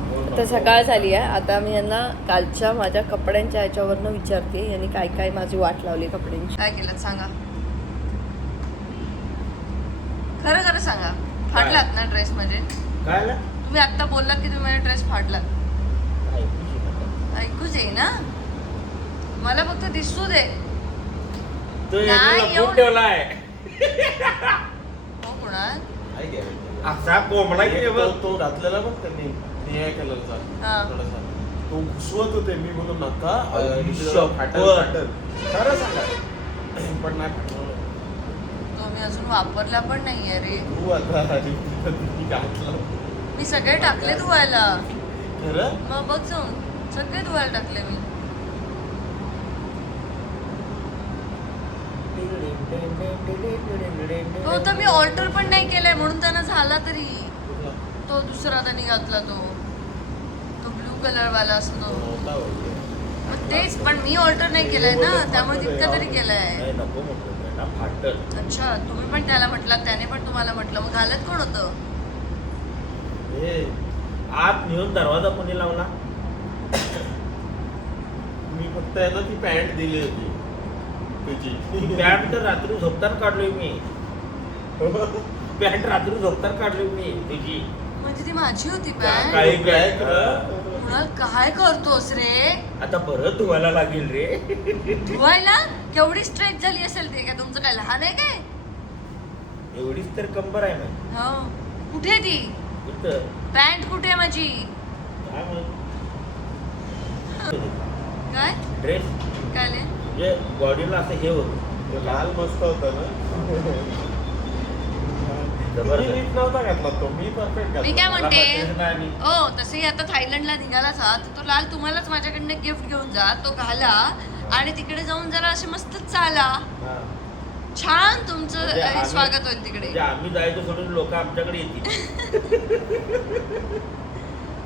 आता सकाळ झाली आहे. आता मी यांना कालच्या माझ्या कपड्यांच्या ह्याच्यावरनं विचारते यांनी काय काय माझी वाट लावली कपड्यांची. काय केलं सांगा, खरं खरं सांगा. फाडलात ना ड्रेस? म्हणजे काय तुम्ही आता बोललात की तुम्ही माझा ड्रेस फाडलात. ऐकूच येई ना मला, फक्त दिसू दे. नाही येऊन ठेवलाय हो कुणाल असा कोंबडा तो घातलेला बघ त्यांनी निळ्या कलरचा थोडासा, तो घुसवत होते. मी बोलू नका फाटल खरं सांगा, पण नाही फाटलं. तो मी अजून वापरला पण नाहीये रे. तू आता घातलं मी सगळे टाकले धुवायला. खरं मग बघ जाऊन सगळे धुवायला टाकले मी. तो तर मी ऑल्टर पण नाही केलाय म्हणून त्यांना झाला तरी. तो दुसरा त्यांनी घातला, तो ब्लू कलर वाला असतो. मग तेच, पण मी ऑल्टर नाही केलाय ना, त्यामुळे तितका तरी केलाय. नको म्हटलं फाटल. अच्छा, तुम्ही पण त्याला म्हटलात, त्याने पण तुम्हाला म्हटलं. मग घालत कोण होतं? आत नेऊन दरवाजा कोणी लावला? मी फक्त याला ती पॅन्ट दिली होती तुझी. पॅन्ट तर रात्री झोपताना काढलोय मी. पॅन्ट रात्री झोपताना काढलोय मी तुझी. म्हणजे ती माझी होती काही पॅन्ट? पॅन्ट कुणाल काय करतोस रे? आता परत धुवायला लागेल रे. धुवायला केवढी स्ट्रेच झाली असेल ते? काय तुमचं काय लहान आहे काय? एवढीच तर कंबर आहे ना. हो, कुठे ती इथं पॅन्ट? कुठे माझी? काय म्हणत काय ड्रेस काय ले? म्हणजे बॉडीला असं हे होतं. लाल मस्त होता ना. जबरदस्त. नीट नव्हता घातला तो, मी परफेक्ट मी घातला. काय मला म्हणते, माहितीच नाही आणि हो तसंही आता थायलंडला निघाला तर तो लाल तुम्हालाच माझ्याकडनं गिफ्ट घेऊन जा. तो घाला आणि तिकडे जाऊन जरा असे मस्त चाला. हा. छान तुमचं म्हणजे आम्ही- स्वागत होईल तिकडे. म्हणजे आम्ही जायचं सोडून लोक आमच्याकडे येतील.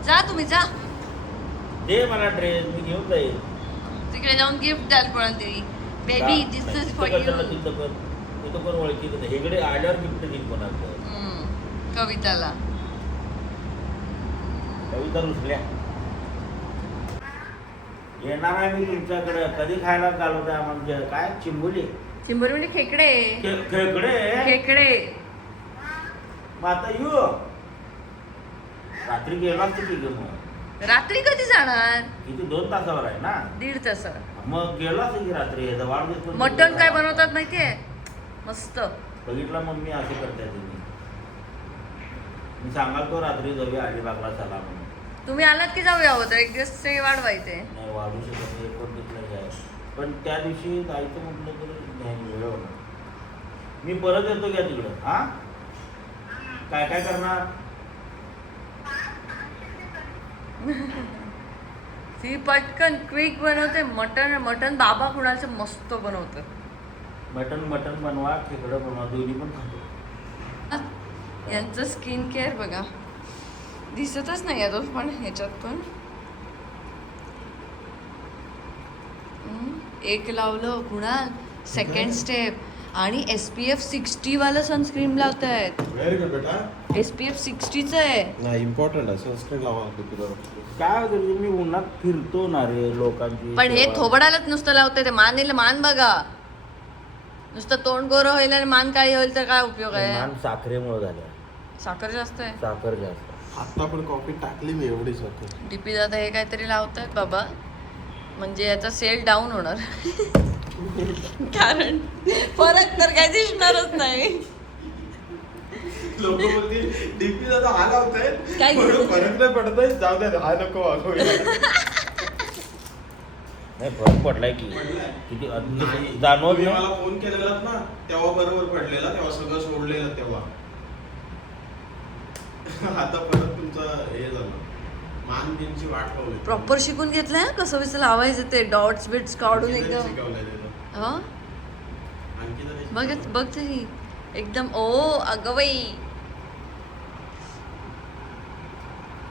जा तुम्ही जा दे मला ड्रेस, मी घेऊन जाईल. तिकडे जाऊन गिफ्ट द्याल कोणाला तरी. Baby this is for you. तिथं पण ओळखी हेकडे आल्यावर गिफ्ट देईल कोणाचं. कविताला. कविता रुसल्या. येणार आहे मी तुमच्याकडे. कधी खायला घालवते आम्हाला? काय चिंबोली? चिंबोरी म्हणजे खेकडे. खेकडे खेकडे. मग आता येऊ. रात्री गेला असतो की ग मग. रात्री कधी जाणार? किती 2 तासावर आहे ना. 1.5 तास. मग गेलो असं की रात्री याचा वाढदिवस पण मटण काय बनवतात माहितीये? मस्त. बघितलं मम्मी असे करते तुम्ही. मी सांगाल तो रात्री जाऊया अलिबागला चला म्हणून. तुम्ही आलात की जाऊया होतं. एक दिवस ते वाढवायचे. नाही वाढू शकत नाही, पण तिथलं काय. पण त्या दिवशी जायचं म्हटलं तर नाही वेळ होणार. मी परत येतो घ्या तिकडं. हा काय काय करणार? ती पटकन क्विक बनवते. मटण बाबा कुणाचं मस्त बनवतं. मटण बनवा, खेकडं बनवा, दोन्ही पण खातो. यांचं स्किन केअर बघा, दिसतच नाही तो पण ह्याच्यात पण. एक लावलं कुणाल, सेकंड स्टेप. आणि SPF 60 वाला सनस्क्रीन लावत आहेत. व्हेरी गुड बेटा. SPF 60च आहे. नाही इम्पॉर्टंट आहे, सनस्क्रीन लावा तुला. काय होतं मी उन्हात फिरतो ना रे लोकांची. पण हे थोबडालाच नुसतं लावतंय. ते मान बघा, नुसतं तोंड गोरं होईल आणि मान काळी होईल तर काय उपयोग आहे? मान साखरेमुळे झालं. साखर जास्त आहे. साखर जास्त. आता पण कॉफी टाकली मी एवढीच होती. डीपी दादा हे काहीतरी लावतायत बाबा, म्हणजे याचा सेल डाऊन होणार. कारण फरक तर काही दिसणारच नाही. लोक बोलतील डीपी दादा हा लावताय, काय फरक नाही पडतोय, जाऊ दे हा नको वागवूया. नाही फरक पडलाय की किती जाणवत तुम्ही नाही. मला फोन केलेला ना तेव्हा बरोबर पडलेला, तेव्हा सगळं सोडलेलं तेव्हा. आता परत तुमचं हे झालं, मान बिनची वाट लावली. प्रॉपर शिकून घेतलंय कसं विसं लावायचं ते डॉट्स बिट्स काढून एकदम. शिकवलंय त्याचं. हा आणखी तरी बघ बघ तरी एकदम. ओ अगं बाई,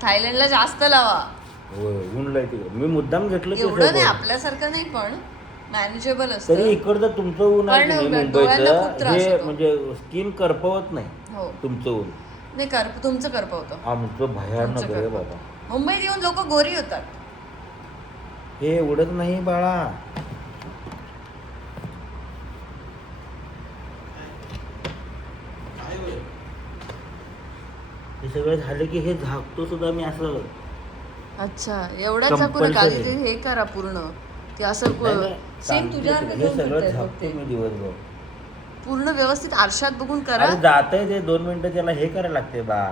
थायलंडला जास्त लावा. ऊन लय तिकडे. मी मुद्दाम घेतलं एवढं नाही, आपल्यासारखं नाही पण मॅनेजेबल असतं. तरी इकडचं तुमचं ऊन आहे की नाही डोळ्यांना खूप मुंबईचं, त्रास हे होतो. म्हणजे स्किन करपवत नाही हो तुमचं ऊन. नाही तुमचं करपवतं. आमचं भयानक तुमचं आहे करपवतं. बाबा. मुंबईत येऊन लोक गोरी होतात. हे उडत नाही बाळा. काय होईल? हे सगळं झालं की हे झाकतो सुद्धा मी असं. अच्छा एवढा चाकूर का Compulsory. ते हे करा पूर्ण ते असं नाही, नाही, सेम सांगतो तुझ्या तुला, हे सगळं झाकतो मी दिवसभर. पूर्ण व्यवस्थित आरशात बघून करा. अरे जातंय ते 2 मिनिटं त्याला हे करायला लागते बा.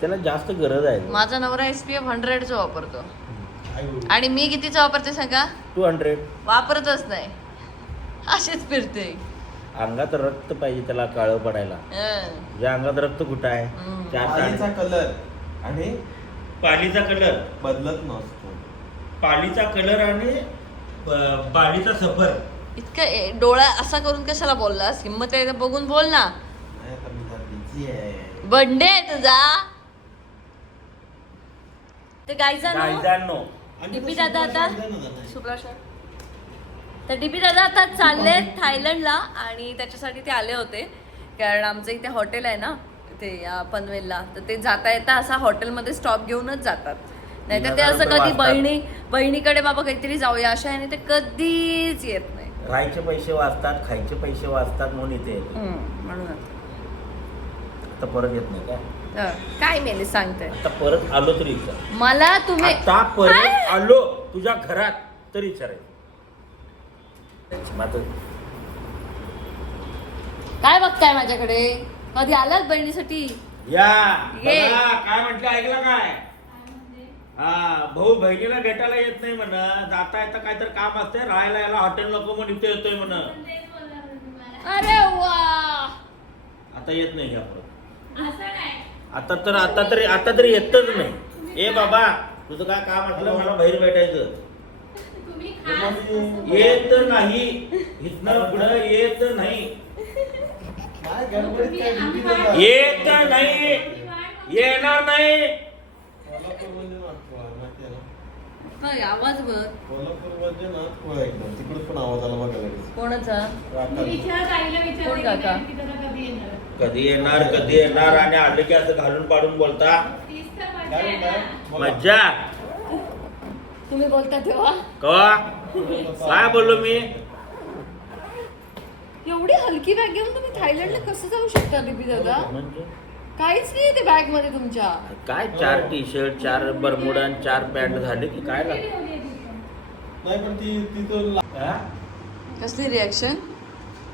त्याला जास्त गरज आहे. माझा नवरा SPF 100चा वापरतो काय होईल? आणि मी कितीचा वापरते सांगा? 200. वापरतच नाही, असेच फिरते. अंगात रक्त पाहिजे त्याला काळं पडायला. या अंगात रक्त कुठं आहे? हम्म. 4 पालीचा कलर आणि पालीचा कलर, बदलत नसतो. पालीचा कलर आणि पालीचा सफर. इतकं डोळा असा करून कशाला बोललास? हिंमत आहे तर बघून बोल ना. नाही आता मी जरा busy आहे. बर्थडे आहे तुझा. ते गायजानो गायजांनो. आणि टिपी तो दादा आता सुप्रशांत आहे ना. सुप्रशा तर डीपी दादा आता चालले थायलंडला आणि त्याच्यासाठी ते आले होते कारण आमचं इथे हॉटेल आहे ना ते पनवेलला, तर ते जाता येता असा हॉटेलमध्ये स्टॉप घेऊनच जातात. नाहीतर ते असं कधी बहिणीकडे बाबा काहीतरी जाऊया अशा आणि ते कधीच येत नाही. राहायचे पैसे वाचतात, खायचे पैसे वाचतात म्हणून इथे येतो. म्हणून आता परत येत नाही काय? काय मेले सांगते. आता परत आलो तरी विचार. मला तुम्ही आता परत आलो तुझ्या घरात तरी विचारायचं. काय बघताय माझ्याकडे? कधी आलात बहिणीसाठी? या ये. बघा, काय म्हटलं ऐकलं काय? हा भाऊ बहिणीला भेटायला येत नाही म्हण. जाता येता काहीतरी काम असते, राहायला याला हॉटेल नको म्हणून इथे येतोय म्हण. अरे वा. आता येत नाही या परत. आता तरी येतच नाही. ए बाबा तुझं काय काम असलं मला बाहेर भेटायचं. येत नाही इथनं पुढं येत नाही. काय गडबडीत काय busy झाला? येत नाही, येणार नाही. कोल्हापूर म्हणजे नागपूर आहे, माहिती आहे ना? काय आवाज बघ. कोल्हापूर म्हणजे नागपूर आहे एकदम. तिकडून पण आवाज आला बघा लगेच. कोणाचा? राखाल. कोण काका? कधी येणार आणि आले की असं घालून पाडून बोलता. काय म्हणताय? बोला. मज्जा तुम्ही बोलता तेव्हा कवा काय बोललो मी? एवढी हलकी बॅग घेऊन तुम्ही थायलंडला कसं जाऊ शकता डीपी दादा? म्हणजे काहीच नाही ते बॅग मध्ये तुमच्या. काय 4 टी-शर्ट 4 बरमुडा आणि 4 पॅन्ट झाले की काय लागतं? नाही पण ती तो कसली रिॲक्शन?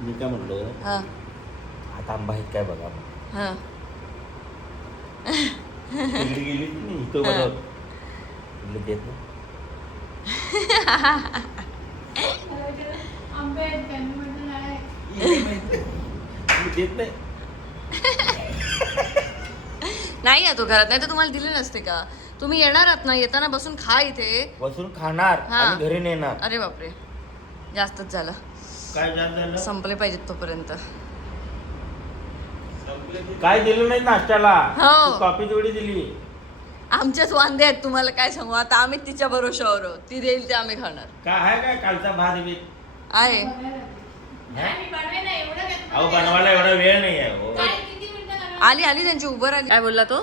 मी काय म्हणलो हा आता आंबा आहेत काय बघा. हा तिकडे गेली की नाही तो हा. म्हणलं देत नाही. मी देत नाही. नाही आहे तो घरात, नाही तर तुम्हाला दिले नसते का? तुम्ही येणार आहात ना, येताना बसून खा इथे. बसून खाणार हा. आणि घरी नेणार. अरे बापरे जास्तच झालं. काय झालं? संपले पाहिजेत तोपर्यंत. काय दिलं नाही नाश्त्याला? हो. कॉफी जोडी दिली. आमच्याच वांदे आहेत, तुम्हाला काय सांगू आता. आम्ही तिच्या भरोशावर आहोत. ती देईल ते आम्ही खाणार. काय आहे काय कालचा भात बीत? आहे अहो बनवायला एवढा वेळ नाही आहे हो. आली त्यांची उबर आली. काय बोलला तो?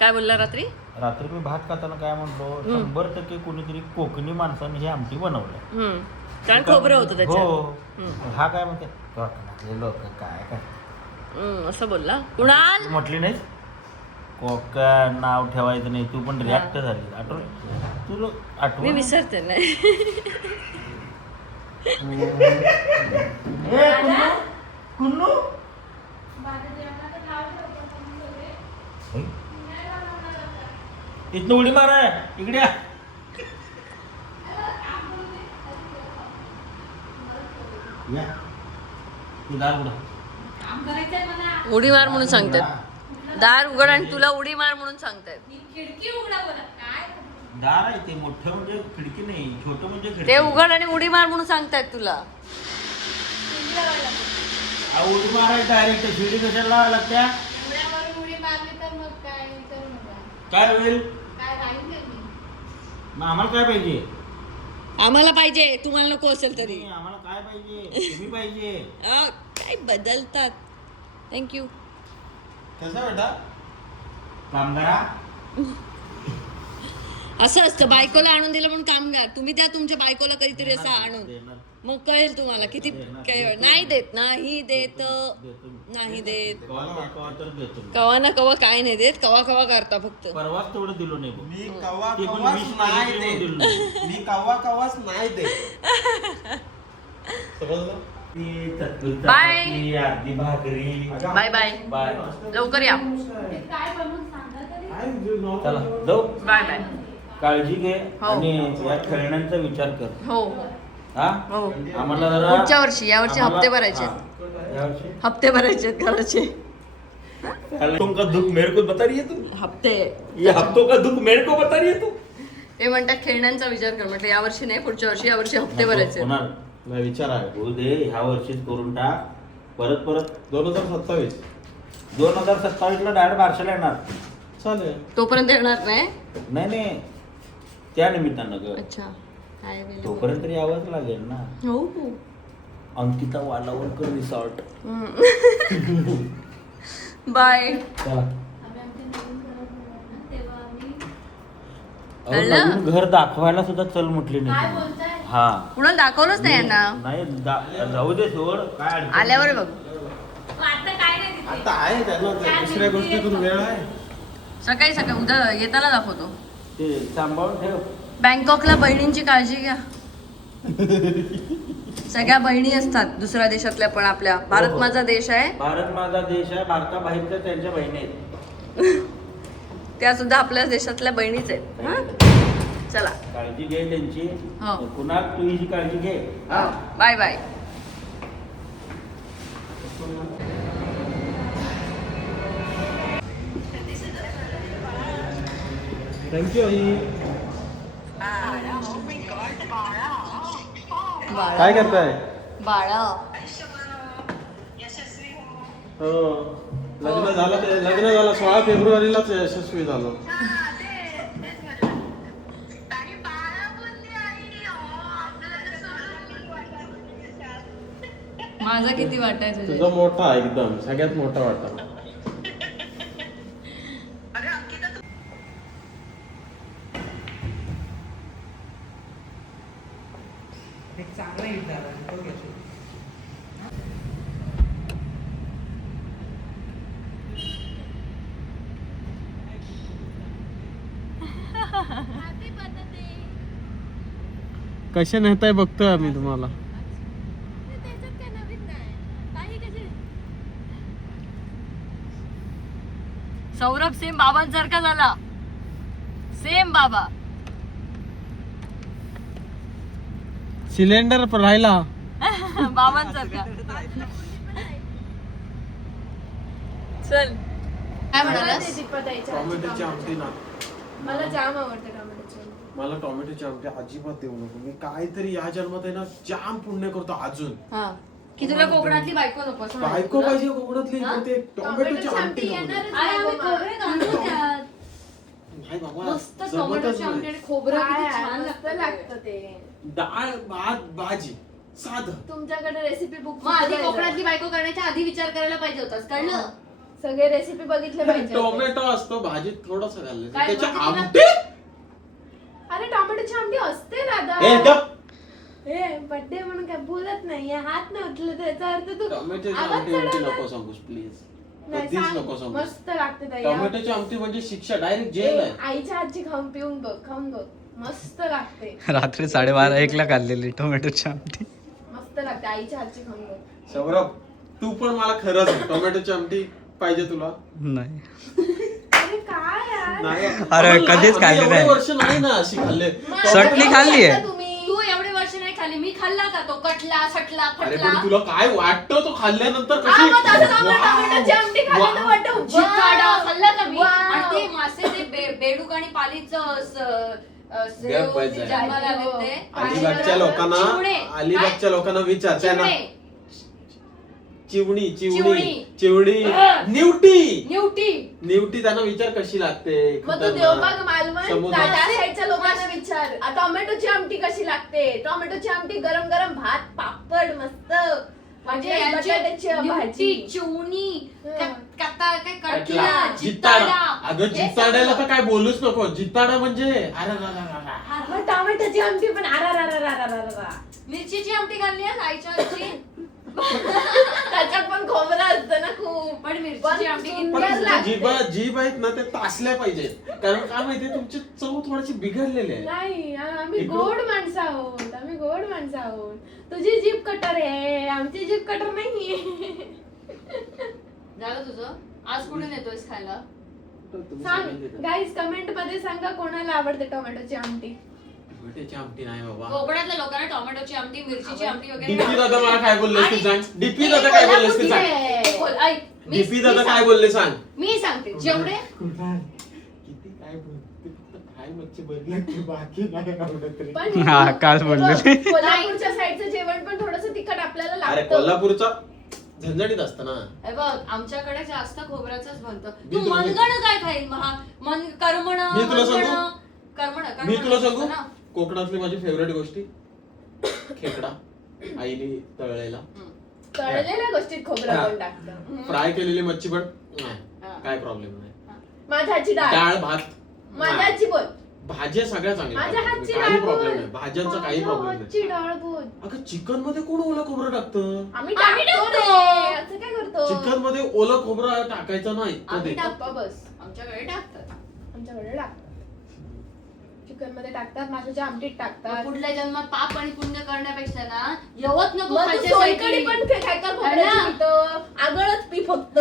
काय बोलला रात्री? रात्री मी भात खाताना काय म्हणतो 100% कोणीतरी कोकणी माणसाने हे आमटी बनवलं. कारण खोबरं होतं त्याच्यात. हो. हा काय म्हणते कोकणातले लोक काय असं बोलला. कुणाल म्हटली नाही कोकण नाव ठेवायचं नाही. तू पण रिॲक्ट झाली. तुला मी आठवण विसरते नाही. कुन्नू इथनं उडी मारा इकडे या. या. तू दार उघडा. उडी मार म्हणून सांगतात. दार उघड आणि तुला उडी मार म्हणून सांगतात. दार आहे ते मोठं म्हणजे खिडकी नाही, छोटं म्हणजे खिडकी. ते उघड आणि उडी मार म्हणून सांगतायत तुला. उडी मारायची डायरेक्ट. शिडी कशाला लावायला लागत्या? काय होईल? मग आम्हाला काय पाहिजे? आम्हाला पाहिजे, तुम्हाला नको असेल तरी. आम्हाला काय पाहिजे? तुम्ही पाहिजे. काय बदलतात. थँक्यू. कसा बेटा? कामगारा असं असतं, बायकोला आणून दिलं म्हणून कामगार. तुम्ही द्या तुमच्या बायकोला कधीतरी असं आणून, देणार. मग कळेल तुम्हाला किती काय. नाही देत, नाही देत, नाही देत. कवा तर देतो मी. कवा ना कवा काय नाही देत, कवा कवा करता फक्त. परवाच तेवढं दिलो नाही बघ. मी कवा ते पण कवाच 20 नाही रुपये दिलो दे नाही. मी कवा कवाच नाही दे समजलं ती चटणी, बाय. चपाती, अर्धी भाकरी. Bye bye, bye. लवकर या. चला जाऊ. Bye bye. काळजी घे हो. आणि या खेळण्यांचा विचार कर. हो हो हा हो. आम्हाला जरा पुढच्या वर्षी, या वर्षी आम्हाला- हप्ते भरायचे. हा, यावर्षी हप्ते भरायचे घराचे तुमका दुःख मेरे को बता रही है तू? हप्ते. ये हफ्तों का दुःख मेरे को बता रही है तू? ते म्हणतात खेळण्यांचा विचार कर. म्हटलं या वर्षी नाही, पुढच्या वर्षी. या वर्षी हप्ते भरायचे. होणार. नाही विचार आहे होऊ दे, ह्या वर्षीच करून टाक. परत 2027 2027 ला डायरेक्ट बारशाला येणार. चालेल तोपर्यंत येणार नाही. नाही नाही, त्या निमित्तानं ग. अच्छा, काय वेळ. तोपर्यंत तरी यावंच लागेल ना. हो हो. अंकिता वालावलकर रिसॉर्ट. बाय. चला. अहो, कळलं? नवीन घर दाखवायला सुद्धा चल म्हटली नाही. हा कुणाला दाखवलंच नाही यांना. नाही जाऊ दे सोड, काय अडचण नाही. आल्यावर बघ. आता आहे त्यांना दुसऱ्या गोष्टीतून वेळ आहे सकाळी सकाळी उद्या येताना दाखवतो. ते सांभाळून ठेव. बँकॉकला बहिणींची काळजी घ्या. सगळ्या बहिणी असतात दुसऱ्या देशातल्या, पण आपल्या भारत माझा देश आहे. भारत माझा देश आहे. भारताबाहेरच्या त्यांच्या बहिणी आहेत. त्या सुद्धा आपल्या देशातल्या बहिणीच आहेत. हा? चला काळजी घे त्यांची. हो. पुन्हा तू ही काळजी घे. हा. Bye bye. थँक्यू आई काय करताय बाळा, हो लग्न झालं ते लग्न झालं 16 फेब्रुवारीलाच यशस्वी झालं माझा किती वाटायचं तुझा मोठा एकदम सगळ्यात मोठा वाटा चांगला हिट झाला तो घेतो कसे नेताय बघतोय आम्ही तुम्हाला सौरभ सेम बाबांसारखा झाला. सेम बाबा. सिलेंडर राहिला बाबांसारखा. चल, काय म्हणालास? टोमॅटोची आमटी ना मला जाम आवडते टोमॅटोची आमटी. मला टोमॅटोची आमटी अजिबात देऊ नको मी काहीतरी या जन्मात आहे ना जाम पुण्य करतो अजून हा, की तुला कोकणातली बायको नको असं म्हणायचं बायको तुला? पाहिजे कोकणातली हा? पण ते टोमॅटोची आमटी नको. येणारच अरे, नाही आम्ही बाबा. खोबरे घालतो त्यात. नाही बाबा मस्त जमतच टोमॅटोची नाही. आमटी आणि खोबरं काय किती आहे, छान मस्त लागतं लागतं ते. डाळ भात भाजी साधं तुमच्याकडे रेसिपी बुक मग आधी कोकणातली बायको करण्याच्या आधी विचार करायला पाहिजे होतास, कळलं? सगळे रेसिपी बघितले पाहिजे. टोमॅटो असतो भाजीत थोडस घाललं काय त्याची भाजी तुला- आमटी अरे टोमॅटोची आमटी असते ए दादा. गप ए बर्थडे म्हणून काय बोलत नाही हात न उचलत त्याचा अर्थ तू टोमॅटोची आवाज आमटी आमटी चढवला. नको सांगूस प्लीज नाही, कधीच सांग. नको सांगूस मस्त लागते ताई. टोमॅटोची आमटी म्हणजे शिक्षा डायरेक्ट जेल ए, आहे आईच्या हातची खाऊन पिऊन बघ खाऊन बघ मस्त लागते रात्री 12:30-1ला खाल्लेली टोमॅटोची आमटी. मस्त लागते आईच्या हातची खाऊन बघ. सौरभ तू पण मला खरंच आहे, टोमॅटोची आमटी पाहिजे तुला नाही अरे काय यार. नाही अरे, आम्ही- कधीच आम्ही खाल्ली एवढे नाही. वर्ष नाही ना अशी खाल्ले मग चटणी एवढं खाल्ली आहे. खाता तुम्ही. तू एवढे वर्ष नाही खाली, मी खाल्ला का तो कटला सटला अरे फटला? पण तुला काय वाटतं तो खाल्ल्यानंतर हा, कशी मग तसं आम्हाला वाव, टोमॅटोची आमटी खायला तर वाव. वाटतं, जिकाडा वाव. खाल्ला का मी? वाव. आणि ते मासे ते बेडूक आणि पालीचं गप बस जन्माला आले ते. अलिबागच्या लोकांना चिवणे. अलिबागच्या लोकांना विचार त्यांना चिवणे. चिवणी चिवणी चिवणी. चिवणी निवटी न्यूटी. निवटी त्यांना विचार कशी लागते मग तू खतरनाक. देवबाग मालवण समुद्र. त्या साईडच्या लोकांना विचार टोमॅटोची आमटी कशी लागते टोमॅटोची आमटी गरम गरम भात पापड मस्त म्हणजे बटाट्याची यांची भाजी चिवणी हं. काय कटला कटला, जिताडा अगं जिताड्याला तर काय बोलूच नको. जिताडा म्हणजे अरे मग टोमॅटोची आमटी पण आरा. मिरचीची आमटी खाल्ली आहे आईच्या हातची. त्याच्यात पण खोबरं असतं ना खूप. पण मिरचीची पण आमटी किती सुंदर पण लागते. जीभ आहेत ना ते तासल्या पाहिजे. कारण काय माहितीये तुमची चव थोडीशी बिघडलेली आहे. नाही आम्ही इकडून- गोड माणसं आहोत. तुझी जीभ कटर आहे, आमची जीभ कटर नाहीये. झालं तुझं. आज कुठे नेतोयस खायला? तुम्ही सांग सांगितलं. गाईज कमेंट मध्ये सांगा कोणाला आवडते टोमॅटोची आमटी. टोमॅटोची आमटी नाही बाबा. कोकणातल्या लोकांना टोमॅटोची आमटी, मिरचीची आमटी वगैरे डीपी दादा मला काय बोललेस ते आणि- सांग. डीपी दादा काय बोललेस ते सांग. ते बोल, ऐक, मी- डीपी दादा मी काय सांग- बोलले सांग. मी सांगते जेवढे किती काय बोलते फक्त काय मच्छी बनली की बाकी नाही आवडत रे. पण हा, काल बोलले ते. कोल्हापूरच्या साईडचं जेवण पण थोडस तिखट आपल्याला अरे लागतं. कोल्हापूरचा झणझणीत असतं ना. हे बघ आमच्याकडे जास्त खोबऱ्याचंच बनतं. मी तू तुला- मनगण काय खाईल करमण मी तुला सांगू? करमण मी तुला सांगू ना. कोकणातली माझी फेवरेट गोष्टी खेकडा आईने तळलेला, तळलेल्या गोष्टीत खोबरं हा. पण टाकतं. फ्राय केलेली मच्छी पण नाही, हा. काय प्रॉब्लेम नाही. माझ्या हातची डाळ. डाळ भात माझ्या नाही. हातची बोल. भाज्या सगळ्या चांगल्या माझ्या टाकतात. हातची काही डाळ प्रॉब्लेम बोल. नाही. भाज्यांचा काही माझ्या प्रॉब्लेम हातची नाही. डाळ बोल. अगं चिकन मध्ये कोण ओलं खोबरं टाकतं? आम्ही आम्ही टाकतो टाकतो. रे. असं काय करतो? चिकन मध्ये ओलं खोबरं टाकायचं नाही आम्ही कधी. टाकतो. बस. आमच्याकडे टाकतात. आमच्याकडे टाकतात. चिकन मध्ये टाकतात, माशाच्या आमटीत मग टाकतात. पुढल्या जन्मात पाप आणि पुण्य करण्यापेक्षा ना यवत नको मग तू खायच्या सोलकढी साठी. पण खेका खोबऱ्याची है ना? पितं. आगळच पी फक्त.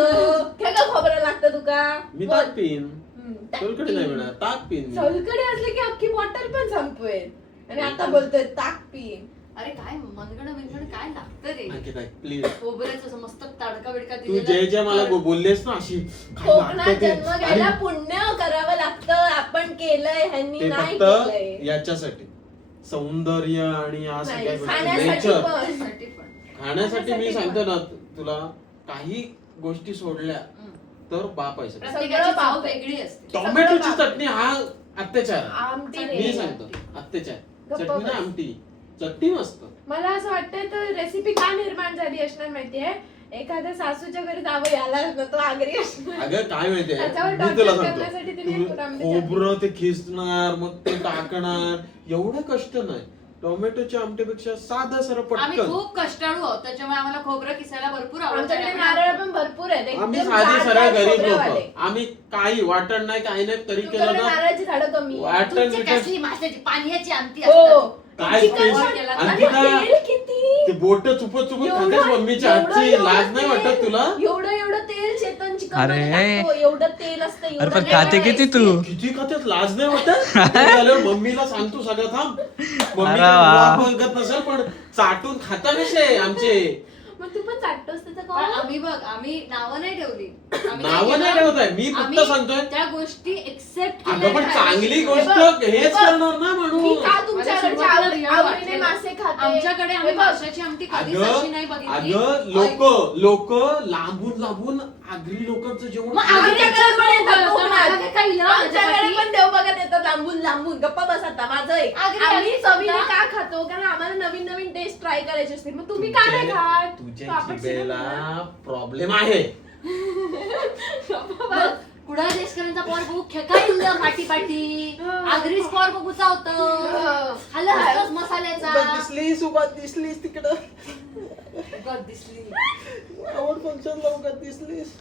खेका खोबरं लागतं तुका. मी बोल. ताक पिन. हम्म, टाक सोलकढी नाही पी. मिळणार, ताक पिन मी. सोलकढी असली की अख्खी बॉटल पण संपवेल. आणि आता बोलतोय ताक पी. अरे काय मनगण बिनगण काय लागतं रे. आणखी काय प्लीज. खोबऱ्याचं असं मस्त तडका बिडका तू जे मला बोललेस ना अशी काय कोकणात लागतं ते. जन्म घ्यायला आणि पुण्य करावं लागतं. आपण केलंय, ह्यांनी ते नाही फक्त केलंय. याच्यासाठी सौंदर्य आणि या नाही, सगळ्या गोष्टी खाण्यासाठी नेचर पण. साठी पण. खाण्यासाठी मी खाण्यासाठी सांगतो ना तुला काही गोष्टी सोडल्या हम्म. तर बाप आहे सगळं. प्रत्येकाची सगळं चव बाप आहे. वेगळी असते. टोमॅटोची सगळं चटणी हा अत्याचार. आमटी रे. मी सांगतो अत्याचार. गप्प चटणी ना बस. आमटी. चटणी मस्त. मला असं वाटतंय तर रेसिपी का निर्माण झाली असणार माहितीये, एखाद्या सासूच्या घरी जावं याला ना तो आगरी असणार. अगं काय माहितीये त्याच्यावर मी torture तुला करण्यासाठी तिने सांगतो टोमॅटोची खोबरं ते खिसणार मग ते टाकणार एवढं कष्ट नाही. टोमॅटोच्या आमटीपेक्षा साधं सरळ आम्ही पटकन. खूप कष्टाळू आहोत त्याच्यामुळे आम्हाला खोबरं किसायला भरपूर आमच्याकडे आवडतं. नारळ पण भरपूर आहेत. एकदम आम्ही साधी जाड सरळ जाड गरीब खोबरेवाले. लोक. आम्ही काही वाटण नाही काही नाही तरी केलं तुमच्याकडे ना नारळाची झाडं कमी. वाटण तुमची बिटण कसली माशाची पाण्याची आमटी हो. असतात. काय चिकन स्पेशल पण- केला आणखी आणि काय तेल किती? ते बोट चुपत चुपत एवढं- खातेस मम्मीच्या एवढं- हातची एवढं लाज नाही तेल- वाटत तुला? एवढं तेल चेतन चिकन अरे. मध्ये टाकतो. एवढं तेल असतं. अरे एवढं पण तेल खाते आहे. किती तू? किती खात्यात लाज नाही वाटत? झाल्यावर मम्मीला सांगतो सगळं थांब. मम्मी अरे वा. बघत नसेल पण चाटून खाता कसे आमचे. मग तू पण चाटतोस त्याचं पण कौल? आम्ही बघ आम्ही नावं नाही ठेवली. आम्ही काय नावं नाही केलं? ठेवत आहे मी फक्त आम्ही सांगतोय त्या गोष्टी एक्सेप्ट अगं पण चांगली गोष्ट बघ, हेच हे बघ. करणार ना मी म्हणून. का तुमच्याकडच्या सुरुवातीला real आवडीने वाटलेलं. मासे खाते? आमच्याकडे आम्ही हे बघ, माशाची आमटी कधीच अशी नाही बघितली. अगं लोक लांबून लांबून आगरी लोकांचं जेवण मग खातात. आमच्याकडे पण येतात तर कोकणात. मला काय इलाज आमच्याकडे त्याच्यासाठी? पण देव बघत येतात लांबून लांबून. गप्पा बस आता माझं एक. आगरी आम्ही आगरी चवीने सुद्धा- का खातो? कारण आम्हाला नवीन नवीन टेस्ट ट्राय करायची असते. मग तुम्ही का नाही खात? तुझ्या पापड जिभेला शिजवून प्रॉब्लेम आहे. बघ, कुडाळ देशकरांचा पोर बघू खेकाळी पाठी पाठी आगरीच पोर बघूचा होतं. खाल्लं असतंच मसाल्याचा. सुभात दिसलीस तिकडं उगाच दिसली. आवड फंक्शनला उगाच दिसलीस.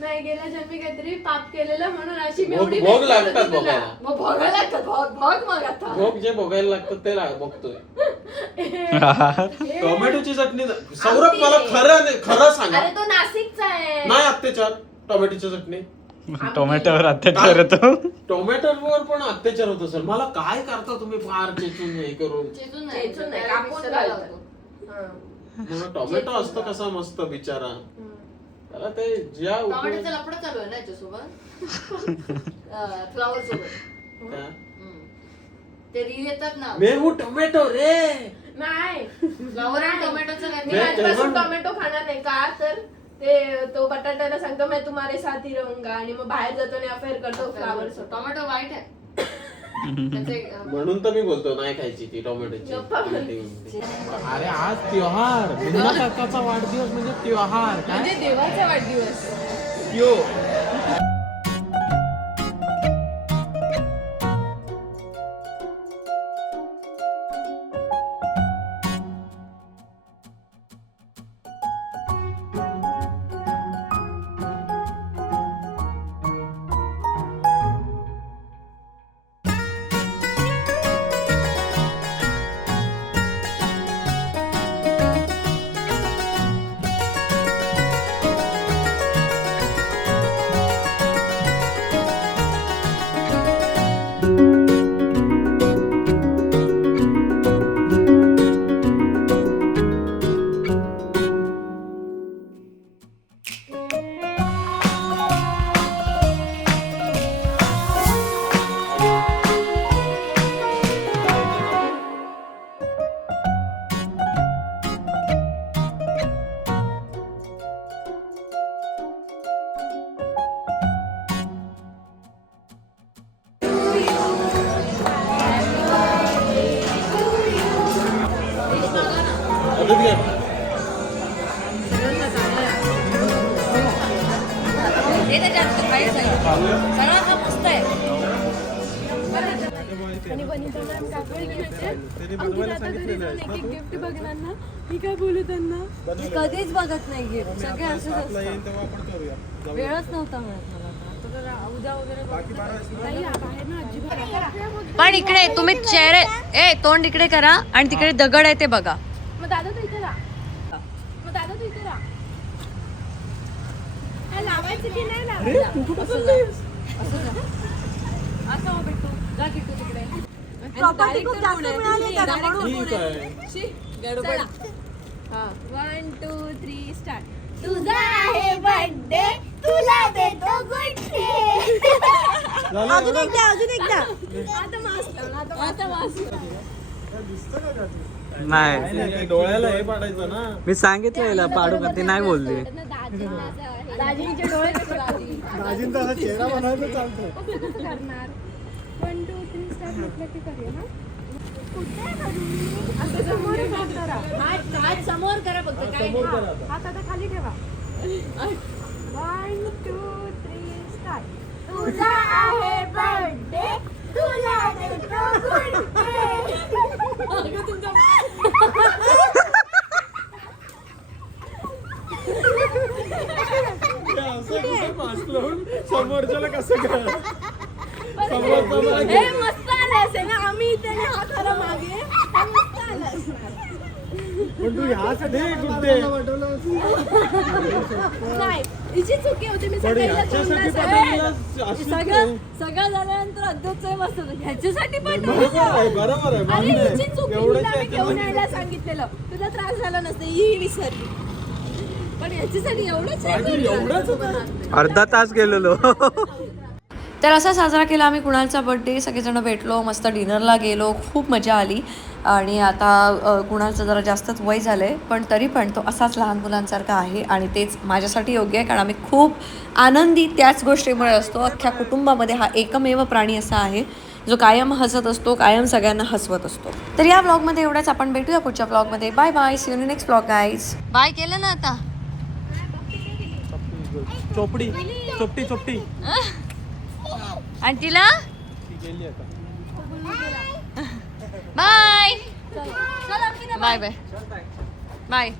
नाही गेल्या जन्मी काहीतरी पाप केलेलं म्हणून अशी मी भोग एवढी भोग भेटली लागतात होती तुला. बघायला. मग बघायला लागतं. बघ मग आता. भोग जे बघायला लागतं ते बघतोय. हे- टोमॅटोची चटणी सौरभ आमटी मला आहे. खरं सांगा अरे तो नाशिकचा आहे. नाही अत्याचार टोमॅटोची चटणी टोमॅटोवर अत्याचार येतो. टोमॅटोवर पण अत्याचार होत असेल. मला काय करता तुम्ही फार चेचून हे करून. चेचून चेचून नाही, नाही कापून मिक्सरला घालतात. लावतो. हा. मग टोमॅटो असतो कसा मस्त बिचारा. हम्म. त्याला ते ज्या टोमॅटोचं लफडं चालू आहे ना याच्यासोबत. फ्लॉवर सोबत. काय? ते रील येतात ना. मेहू टोमॅटो रे. नाही फ्लॉवर आणि टोमॅटोचं मी काहीतरी नाही, आजपासून तेव्हा- टोमॅटो खाणार नाही का तर ते तो बटाट्याला सांगतो मैं तुम्हारे साथी रहूंगा आणि मग बाहेर जातो आणि अफेअर करतो फ्लावर सोबत. टोमॅटो वाईट आहे. त्याचे, म्हणून तर मी बोलतो नाही खायची ती टोमॅटोची. गप्पा बस. अरे आज त्योहार मुन्ना काकाचा वाढदिवस म्हणजे त्योहार काय म्हणजे देवाचा वाढदिवस. त्यो दूध घ्या. हे त्याच्यात काहीच नाही. सगळा हा मस्त आहे. आणि वनिता मॅम काय बोलली माहितीये? अंकिता आता घरी जाऊन एक गिफ्ट बघणार ना, मी काय बोलू त्यांना? मी कधीच बघत नाही गिफ्ट. सगळे असंच आपला असतं. येईल तेव्हा आपण करूया. वेळच नव्हता मिळत मला आता. आता तर उद्या वगैरे बघू. ताई, बाहेर ना अजिबात. पण इकडे तुम्ही चेहरे तोंड इकडे करा आणि तिकडे दगड आहे ते बघा. मग दादा तू इथे राहा. मग दादा तू इथे राहा. काय लावायचं की नाही लावायचं? असं जा. असं जा. असं हो बिट्टू. जा किट्टू तिकडे. Property खूप जास्त मिळाली त्याला म्हणून. ठीक आहे. चला. 1 2 3 स्टार्ट. तुझा आहे बर्थडे, तुला देतो गुड डे. अजून एकदा. आता मास्क लाव, आता मास्क लाव. नाही डोळ्याला हे पाडायचं ना. मी सांगितलं याला पाडू का ते नाही बोलली. दाजींचे डोळे कसे दाजी? दाजींचा असा चेहरा बनवायचा चालतो. कसं करणार? 1 2 3 स्टार्ट म्हटलं की करूया ना. कुठे करू? असं समोर हात करा. हात समोर करा फक्त. काय समोर करा आता. हात आता खाली ठेवा. 1 2 3 स्टार्ट. तुझा आहे बर्थडे, तुला देतो गुड मास्क लावून समोरच्याला कसं कळलं? हे मस्त आलं असेल ना. आम्ही इथे आणि हात आला मागे. हे मस्त आलं असणार. पण तू ह्यासाठी कुठे नाही, हिची चुकी होती. मी पण सकाळी ह्याच्यासाठी सगळं झाल्यानंतर अध्यक्ष मस्त होतं. ह्याच्यासाठी पण बरोबर आहे अरे मान्य आहे. हिची चुकी. एवढंच हिला मी आहे घेऊन त्याच्यामध्ये. यायला सांगितलेलं. तुला त्रास झाला नसतं. ही विसरली. पण याच्यासाठी एवढंच आहे बाकी करून एवढंच राहिलं. अर्धा तास गेलेलो. तर असा साजरा केला आम्ही कुणालचा बर्थडे. सगळेजण भेटलो, मस्त डिनरला गेलो, खूप मजा आली. आणि आता कुणालचं जरा जास्तच वय झालं आहे, पण तरी पण तो असाच लहान मुलांसारखा आहे आणि तेच माझ्यासाठी योग्य आहे. कारण आम्ही खूप आनंदी त्याच गोष्टीमुळे असतो. अख्ख्या कुटुंबामध्ये हा एकमेव प्राणी असा आहे जो कायम हसत असतो, कायम सगळ्यांना हसवत असतो. तर या व्लॉगमध्ये एवढंच. आपण भेटूया पुढच्या व्लॉगमध्ये. Bye bye. See you in next vlog guys. Bye केलं ना आता. चोपडी चोपटी आणि तिला गेली आता. Bye bye bye bye.